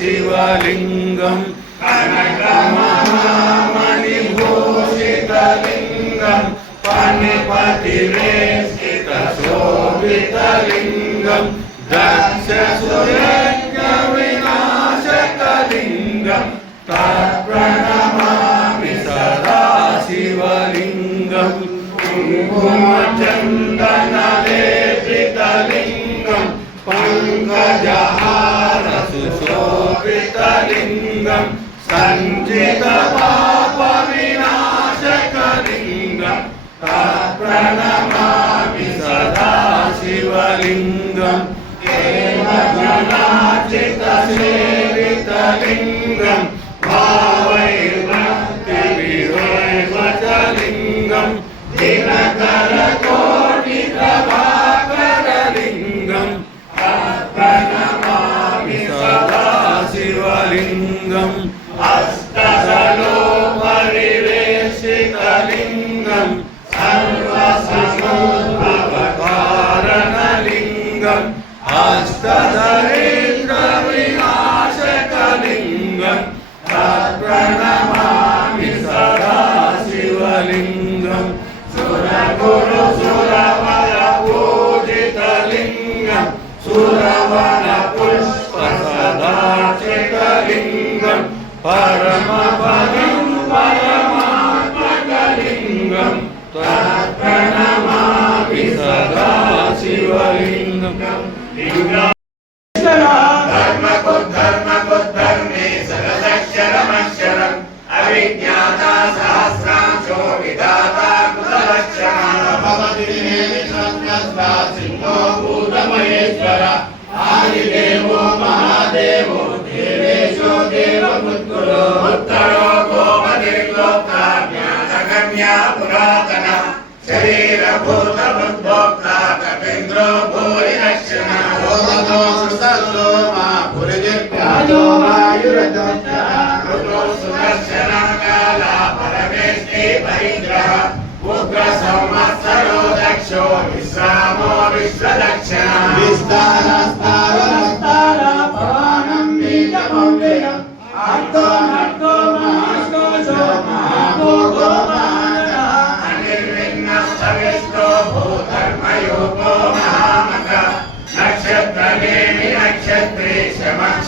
శివలింగం. కనకమహామణిభూషితలింగం. పనిపతివేష్టిత శోభితలింగం దక్ష సుయజ్ఞ వినాశకలింగం తత్ప్రణమామి సదా శివలింగం కుంకుమచందనలేపితలింగం పంకజహార సుశోభితలింగం సంజిత పాప వినాశకలింగం लिङ्गम् अष्टसलोपरिवेशितलिङ्गम् सर्वसमोपकारणलिङ्गम् हस्तधरेन्द्रविनाशकलिङ्गम् प्रणमामि सदा शिवलिङ्गम् सुरगुरुसुरवरपूजितलिङ्गम् सुरवर పరమ పదం పరమాత్మకలింగం తత్ప్రణమామి సదా శివలింగం ధర్మకుద్ధర్మకుద్ధర్మే దేవపుత్రులో ఉత్తరో పురాతన శరీరభూత బుద్ధోక్త కపీంద్రో భూరి రక్షణ మా సుదర్శన కాల పరమేష్టి ఉగ్ర సంవత్సరో దక్షో విశ్రామో విశ్వదక్షణ విస్తార